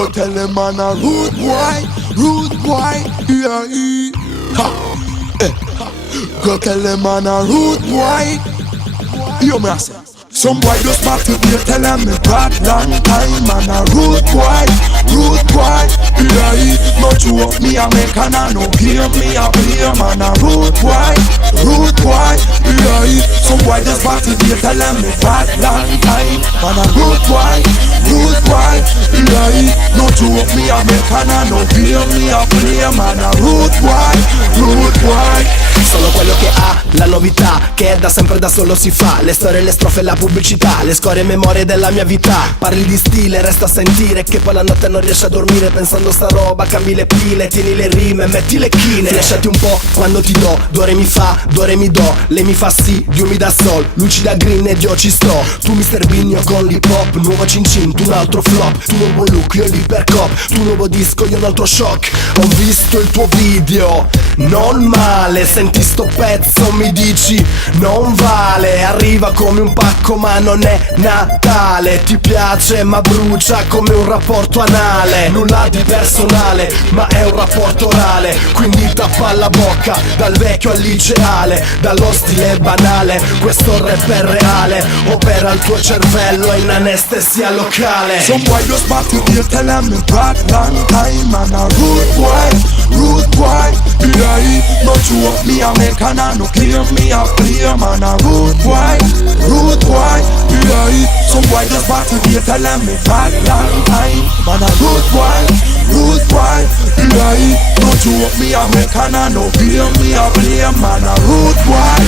Go tell them man a rude boy, yeah, ha, Go tell them man a rude boy. Yo me a say, some boy just back to me, tell them me bad long time. Man a rude boy, yeah, no chew up me a make and I no hear me a play. Man a rude boy, yeah, some boy just back to me, tell them me bad long time. Man a rude boy, yeah, no chew up me a make and I no hear me a play. Man a rude boy. Sono quello che ha la novità, che da sempre da solo si fa. Le storie, le strofe, la pubblicità, le scorie e memorie della mia vita. Parli di stile, resta a sentire che poi la notte non riesci a dormire pensando sta roba. Cambi le pile, tieni le rime, metti le chine. Lasciati un po' quando ti do, do re mi fa, do re mi do. Lei mi fa sì, Dio mi dà sol, lucida green ed io ci sto. Tu Mr. Bigno con l'hip hop, nuovo cin cin, tu un altro flop. Tu nuovo look, io l'ipercop, tu nuovo disco, io un altro shock. Ho visto il tuo video, non male, senti sto pezzo mi dici non vale. Arriva come un pacco ma non è Natale. Ti piace ma brucia come un rapporto anale. Nulla di personale ma è un rapporto orale. Quindi tappa la bocca dal vecchio al liceale. Dallo stile banale questo rap è reale. Opera il tuo cervello in anestesia locale. Some boy just back to me, tell them me bad long time. Man a rude boy, yeah, no chew up me a make and I no clear me a play. Man a rude boy, yeah, some boy just back to me, tell them me bad long time. Man a rude boy, yeah, no chew up me a make and I no clear me a play. Man a rude boy.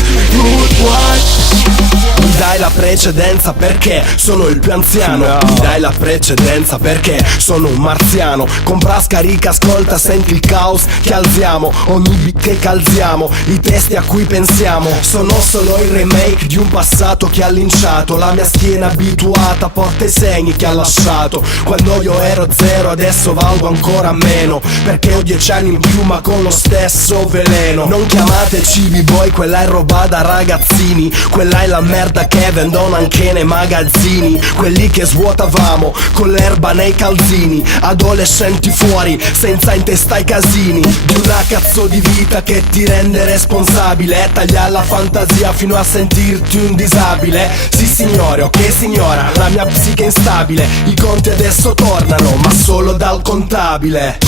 Mi dai la precedenza perché sono il più anziano. Mi dai la precedenza perché sono un marziano. Compra, scarica, ascolta, senti il caos che alziamo. Ogni beat che calziamo, i testi a cui pensiamo sono solo il remake di un passato che ha linciato. La mia schiena abituata porta i segni che ha lasciato. Quando io ero zero adesso valgo ancora meno, perché ho 10 anni in più ma con lo stesso veleno. Non chiamateci b-boy, quella è roba da ragazzini. Quella è la merda che vendono anche nei magazzini. Quelli che svuotavamo con l'erba nei calzini. Adolescenti fuori senza in testa i casini. Di una cazzo di vita che ti rende responsabile. Taglia la fantasia fino a sentirti un disabile. Sì signore, ok signora, la mia psiche è instabile. I conti adesso tornano ma solo dal contabile.